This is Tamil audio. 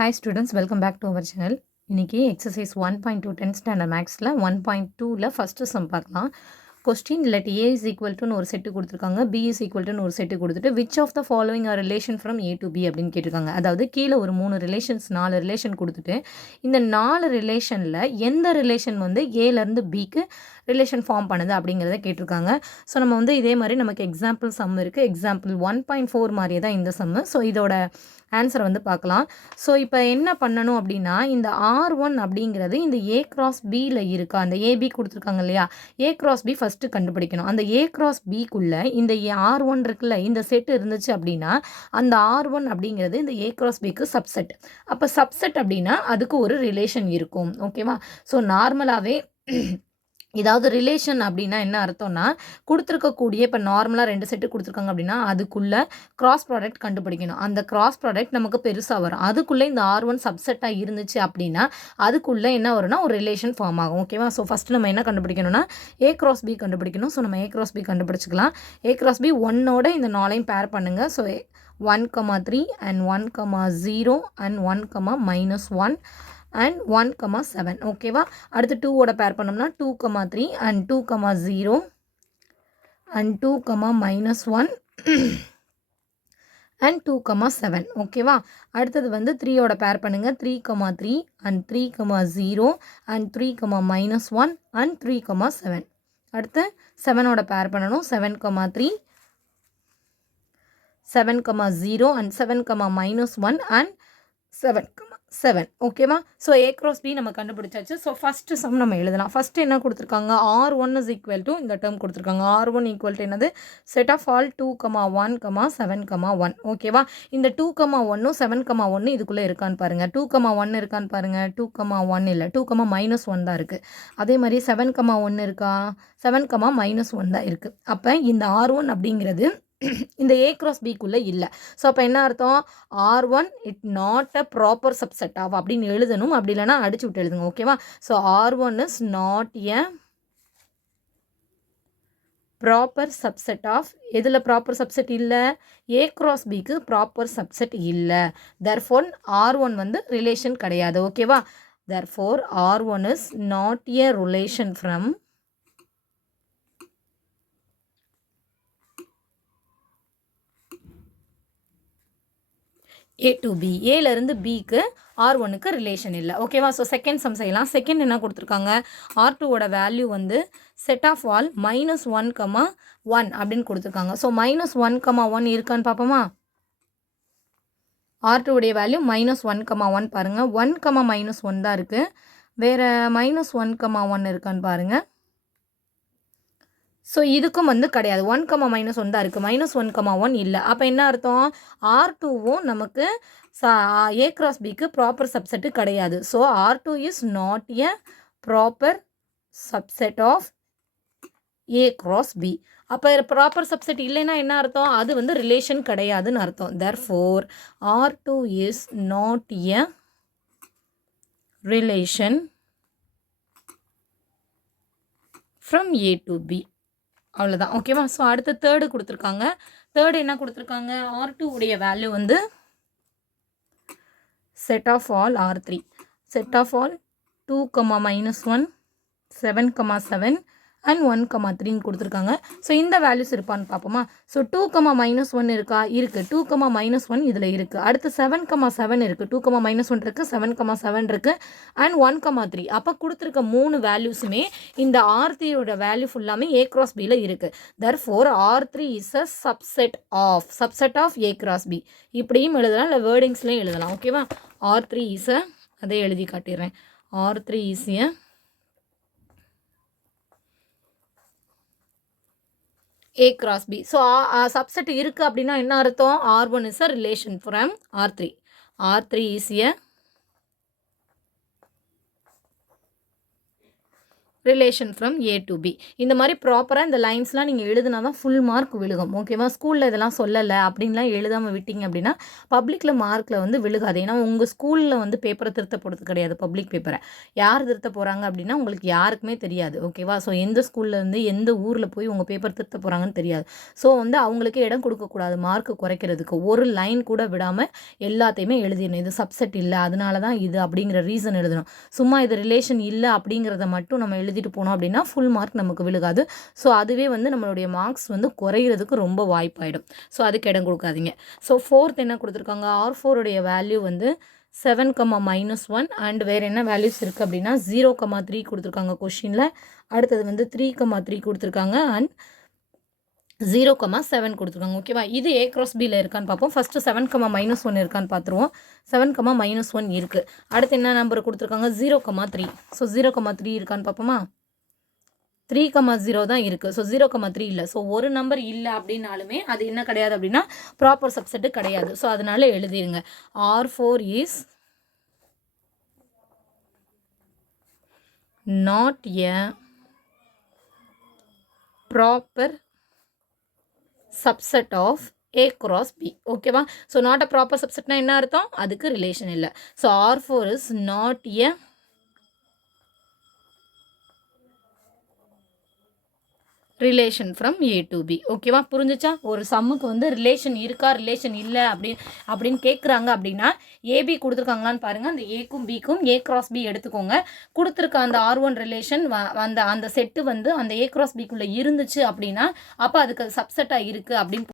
Hi students, welcome back to our channel. இன்னைக்கு exercise 1.2 10th standard mathsல 1.2ல first sum பார்க்கலாம். Question let A is equal to ஒரு செட்டு கொடுத்துருக்காங்க, B is equal to ஒரு செட்டு கொடுத்துட்டு which of the following are relation from A to B அப்படின்னு கேட்டிருக்காங்க. அதாவது கீழே ஒரு 4 ரிலேஷன் கொடுத்துட்டு இந்த 4 ரிலேஷனில் எந்த ரிலேஷன் வந்து ஏலேருந்து பிக்கு ரிலேஷன் ஃபார்ம் பண்ணுது அப்படிங்கிறத கேட்டிருக்காங்க. ஸோ நம்ம வந்து இதே மாதிரி நமக்கு எக்ஸாம்பிள் சம் இருக்குது. எக்ஸாம்பிள் 1.4 மாதிரியே தான் இந்த சம்மு. ஸோ இதோட ஆன்சரை வந்து பார்க்கலாம். ஸோ இப்போ என்ன பண்ணணும் அப்படின்னா இந்த R1 அப்படிங்கிறது இந்த A கிராஸ் பியில் இருக்கா, அந்த ஏபி கொடுத்துருக்காங்க இல்லையா, A கிராஸ் பி ஃபஸ்ட்டு கண்டுபிடிக்கணும். அந்த A கிராஸ் பிக்குள்ளே இந்த R1 இருக்குல்ல, இந்த செட் இருந்துச்சு அப்படின்னா அந்த R1 அப்படிங்கிறது இந்த A கிராஸ் பிக்கு சப்செட். அப்போ சப்செட் அப்படின்னா அதுக்கு ஒரு ரிலேஷன் இருக்கும். ஓகேவா? ஸோ நார்மலாகவே ஏதாவது ரிலேஷன் அப்படின்னா என்ன அர்த்தம்னா, கொடுத்துருக்கக்கூடிய இப்போ நார்மலாக 2 செட்டு கொடுத்துருக்காங்க அப்படின்னா அதுக்குள்ளே கிராஸ் ப்ராடக்ட் கண்டுபிடிக்கணும். அந்த கிராஸ் ப்ராடக்ட் நமக்கு பெருசாக வரும். அதுக்குள்ளே இந்த R1 சப்செட்டாக இருந்துச்சு அப்படின்னா அதுக்குள்ளே என்ன வரும்னா ஒரு ரிலேஷன் ஃபார்ம் ஆகும். ஓகேவா? ஸோ ஃபஸ்ட்டு நம்ம என்ன கண்டுபிடிக்கணும்னா A கிராஸ் பி கண்டுபிடிக்கணும். ஸோ நம்ம A கிராஸ் பி கண்டுபிடிச்சிக்கலாம். A கிராஸ் பி 1ஓட இந்த 4ஐயும் பேர் பண்ணுங்கள். So 1,3 and 1,0 and 1,-1 and 1,7. ஓகேவா? அடுத்து 2ஓட பேர் பண்ணோம்னா 2,3 and 2,0 and 2,-1 and 2,7. ஓகேவா? அடுத்தது வந்து 3ஓட பேர் பண்ணுங்க. 3,3 and 3,0 and 3,-1 and 3,7. அடுத்து 7ஓட பேர் பண்ணணும். 7,3 7,0 and 7,-1 and 7,7. ஓகேவா? ஸோ A cross B நம்ம கண்டுபிடிச்சாச்சு. ஸோ ஃபஸ்ட்டு சம் நம்ம எழுதலாம். ஃபஸ்ட்டு என்ன கொடுத்துருக்காங்க, R1 is equal to இந்த டேர்ம் கொடுத்துருக்காங்க. R1 ஈக்குவல் டு என்னது, செட் ஆஃப் ஆல் 2,1, 7,1. ஓகேவா? இந்த 2,1 7,1 இதுக்குள்ளே இருக்கான்னு பாருங்கள். 2,1 இருக்கான்னு பாருங்கள். 2,1 இல்லை, 2,-1 தான் இருக்குது. அதே மாதிரி 7,1 இருக்கா, 7,-1 தான் இருக்குது. அப்போ இந்த R1 அப்படிங்கிறது இந்த A cross Bக்குள்ளே இல்லை. ஸோ அப்போ என்ன அர்த்தம், R1 it not a proper subset of அப்படின்னு எழுதணும். அப்படி இல்லைனா அடிச்சு விட்டு எழுதுங்க. ஓகேவா? So R1 is not a proper subset of, எதில் ப்ராப்பர் சப்செட் இல்லை, A cross Bக்கு ப்ராப்பர் சப்செட் இல்லை. தேர்ஃபோர் R1 வந்து ரிலேஷன் கிடையாது. ஓகேவா? Therefore R1 is not a relation from A to B. ஏலேருந்து பிக்கு R1க்கு ரிலேஷன் இல்லை. ஓகேவா? ஸோ செகண்ட் சம் செய்யலாம். செகண்ட் என்ன கொடுத்துருக்காங்க, R2ஓட வேல்யூ வந்து செட் ஆஃப் ஆல் -1,1 அப்படின்னு கொடுத்துருக்காங்க. ஸோ -1,1 இருக்கான்னு பார்ப்போமா? R2உடைய வேல்யூ -1,1 பாருங்கள். 1,-1 தான் இருக்குது. வேறு -1,1 இருக்கான்னு பாருங்கள். ஸோ இதுக்கும் வந்து கிடையாது. 1,-1 தான் இருக்குது. -1,1 இல்லை. அப்போ என்ன அர்த்தம், R2வும் நமக்கு A cross Bக்கு ப்ராப்பர் சப்செட்டு கிடையாது. So R2 is not a proper subset of A cross B. அப்போ ப்ராப்பர் சப்செட் இல்லைன்னா என்ன அர்த்தம், அது வந்து ரிலேஷன் கிடையாதுன்னு அர்த்தம். Therefore R2 is not a relation from A to B. அவ்வளோதான். ஓகேவா? ஸோ அடுத்து தேர்டு கொடுத்துருக்காங்க. தேர்டு என்ன கொடுத்துருக்காங்க, R2 உடைய வேல்யூ வந்து set of all R3. Set of all 2,-1 7,7 and 1,3 கொடுத்துருக்காங்க. ஸோ இந்த வேல்யூஸ் இருப்பான்னு பார்ப்போமா? ஸோ 2,-1 இருக்கா, இருக்குது. 2,-1 இதில் இருக்குது. அடுத்து 7,7 இருக்குது. 2,-1 இருக்குது, 7,7 இருக்குது அண்ட் 1,3. அப்போ கொடுத்துருக்க 3 வேல்யூஸுமே இந்த R3யோட வேல்யூ ஃபுல்லாமே A cross Bயில் இருக்குது. Therefore R3 is a subset of A cross B. இப்படியும் எழுதலாம், இல்லை வேர்டிங்ஸ்லேயும் எழுதலாம். ஓகேவா? R3 இஸ் அ, அதை எழுதி காட்டிடுறேன். R3 is a A cross B. So subset இருக்குது அப்படின்னா என்ன அர்த்தம், R1 is a relation from R3. R3 is a relation from A to B. இந்த மாதிரி ப்ராப்பராக இந்த லைன்ஸ்லாம் நீங்கள் எழுதுனா தான் ஃபுல் மார்க் விழுகும். ஓகேவா? ஸ்கூலில் இதெல்லாம் சொல்லலை அப்படின்லாம் எழுதாமல் விட்டீங்க அப்படின்னா பப்ளிக்கில் மார்க்கில் வந்து விழுகாது. ஏன்னா உங்கள் ஸ்கூலில் வந்து பேப்பரை திருத்த போகிறது கிடையாது. பப்ளிக் பேப்பரை யார் திருத்த போகிறாங்க அப்படின்னா உங்களுக்கு யாருக்குமே தெரியாது. ஓகேவா? ஸோ எந்த ஸ்கூலில் இருந்து எந்த ஊரில் போய் உங்கள் பேப்பர் திருத்த போகிறாங்கன்னு தெரியாது. ஸோ வந்து அவங்களுக்கு இடம் கொடுக்கக்கூடாது மார்க் குறைக்கிறதுக்கு. ஒரு லைன் கூட விடாமல் எல்லாத்தையுமே எழுதிடணும். இது சப்செட் இல்லை அதனால தான் இது அப்படிங்கிற ரீசன் எழுதணும். சும்மா இது ரிலேஷன் இல்லை அப்படிங்கிறத மட்டும் நம்ம எழுதிட்டு போனோம் அப்படின்னா ஃபுல் மார்க் நமக்கு விழுகாது. ஸோ அதுவே வந்து நம்மளுடைய மார்க்ஸ் வந்து குறையிறதுக்கு ரொம்ப வாய்ப்பாயிடும். ஸோ அதுக்கு இடம் கொடுக்காதீங்க. ஸோ ஃபோர்த் என்ன கொடுத்துருக்காங்க, R4 உடைய வேல்யூ வந்து 7,-1 அண்ட் வேறு என்ன வேல்யூஸ் இருக்குது அப்படின்னா 0,3 கொடுத்துருக்காங்க கொஷினில். அடுத்தது வந்து 3,3 கொடுத்துருக்காங்க அண்ட் 0,7 கொடுத்துருக்காங்க. ஓகேவா? இது A cross Bயில் இருக்கான்னு பார்ப்போம். ஃபஸ்ட்டு 7,-1 இருக்கான்னு பார்த்துருவோம். 7,-1 இருக்குது. அடுத்து என்ன நம்பர் கொடுத்துருக்காங்க, 0,3. ஸோ 0,3 இருக்கான்னு பார்ப்போமா? 3,0 தான் இருக்குது. ஸோ 0,3 இல்லை. ஸோ ஒரு நம்பர் இல்லை அப்படின்னாலுமே அது என்ன கிடையாது அப்படின்னா ப்ராப்பர் சப்செட்டு கிடையாது. ஸோ அதனால எழுதிருங்க. R4 is not a proper subset of A cross B. ஓகேவா? ஸோ நாட் அ ப்ராப்பர் சப்செட்னா என்ன அர்த்தம், அதுக்கு ரிலேஷன் இல்லை. So R4 is not a relation from A to B. ஓகேவா? புரிஞ்சிச்சா? ஒரு சம்முக்கு வந்து ரிலேஷன் இருக்கா ரிலேஷன் இல்லை அப்படின்னு கேட்குறாங்க அப்படின்னா ஏபி கொடுத்துருக்காங்களான்னு பாருங்கள். அந்த ஏக்கும் பிக்கும் A cross B எடுத்துக்கோங்க. கொடுத்துருக்க அந்த R1 ரிலேஷன் அந்த செட்டு வந்து அந்த A cross Bக்குள்ளே இருந்துச்சு அப்படின்னா அப்போ அதுக்கு சப்செட்டாக இருக்குது அப்படின்னு